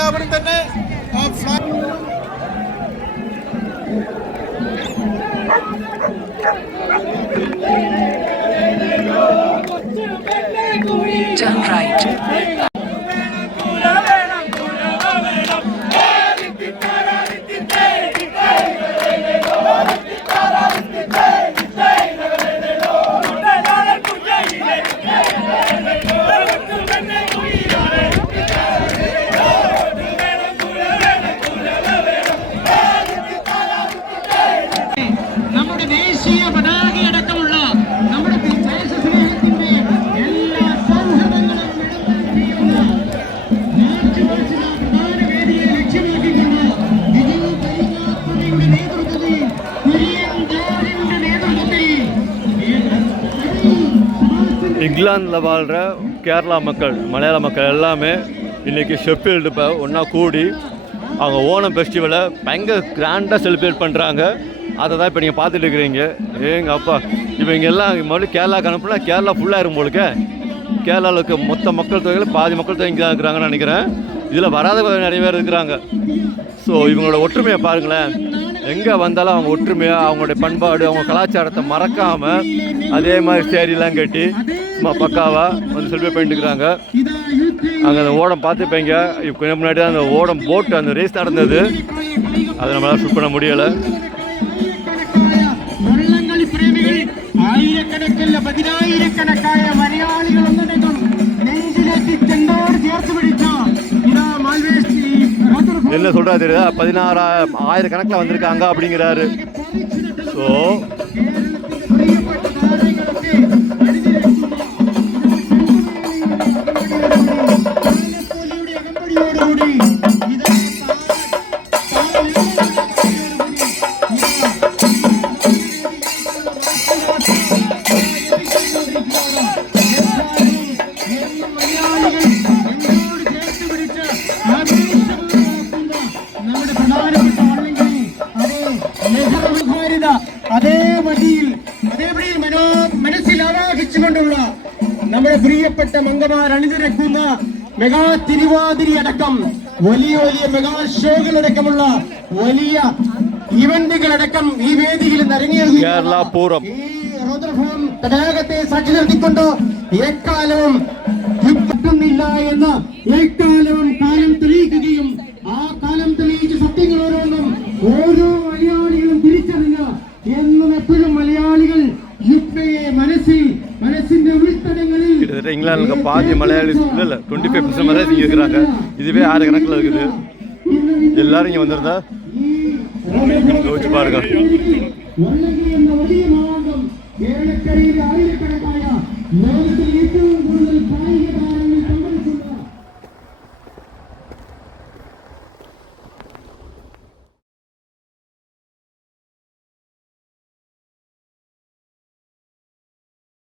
എല്ലാവരും തന്നെ Turn right. இங்கிலாந்தில் வாழ்கிற கேரளா மக்கள் மலையாள மக்கள் எல்லாமே இன்றைக்கி ஷெஃபீல்டு இப்போ ஒன்றா கூடி அவங்க ஓணம் ஃபெஸ்டிவலை பயங்கர கிராண்டாக செலிப்ரேட் பண்ணுறாங்க. அதை தான் இப்போ நீங்கள் பார்த்துட்டு இருக்கிறீங்க. ஏங்க அப்பா இப்போ இங்கே எல்லாம் மறுபடியும் கேரளாவுக்கு அனுப்புனா கேரளா ஃபுல்லாக இருக்கும் போலுக்கு. கேரளாவில் இருக்க மொத்த மக்கள் தொகையில் பாதி மக்கள் தொகை இங்கே தான் இருக்கிறாங்கன்னு நினைக்கிறேன். இதில் வராத நிறைய பேர் இருக்கிறாங்க. ஸோ இவங்களோட ஒற்றுமையை பாருங்களேன். எங்கே வந்தாலும் அவங்க ஒற்றுமையாக அவங்களுடைய பண்பாடு அவங்க கலாச்சாரத்தை மறக்காமல் அதே மாதிரி சேரீலாம் கட்டி சும்மா பக்காவாக வந்து செலிப்ரேட் பண்ணிட்டுருக்குறாங்க. அங்கே அந்த ஓடம் பார்த்துப்பீங்க. இப்போ கொஞ்சம் முன்னாடி தான் அந்த ஓடம் போட்டு அந்த ரேஸ் நடந்தது. அதை நம்மளால் ஷூட் பண்ண முடியலை. என்ன சொல்கிறா தெரியுதா? 16,000 கணக்கில் வந்திருக்காங்க அப்படிங்கிறாரு. ஸோ നമ്മുടെ പ്രിയപ്പെട്ട മംഗമാർ അണിനിരക്കുന്ന മെഗാ തിരുവാതിരി അടക്കം വലിയ വലിയ മെഗാ ഷോകളടക്കമുള്ള വലിയ ഇവന്റുകളടക്കം ഈ വേദിയിൽ നിറങ്ങിയ തടാകത്തെ സാക്ഷി നിർത്തിക്കൊണ്ട് എക്കാലവും പറ്റുന്നില്ല എന്ന് എക്കാലവും കാലം തെളിയിക്കുകയും ആ കാലം തെളിയിച്ച സത്യങ്ങൾ ഓരോന്നും ഓരോ മലയാളികളും തിരിച്ചറിഞ്ഞ എന്നും എപ്പോഴും മലയാളികൾ യുദ്ധയെ മനസ്സിന്റെ ഉൾത്തടങ്ങളിൽ கிட்டத்தட்ட இங்கிலாந்துக்கு பாதி மலையாளிஸ் இல்லை 25% மலையாளிஸ் இங்கே இருக்கிறாங்க. இதுவே 6 கணக்கில் இருக்குது. எல்லாரும் இங்கே வந்திருந்தா யோசிச்சு பாருங்க. ഏലക്കരയിലെ ആയിരക്കണക്കായ ലോകത്തിൽ ഏറ്റവും കൂടുതൽ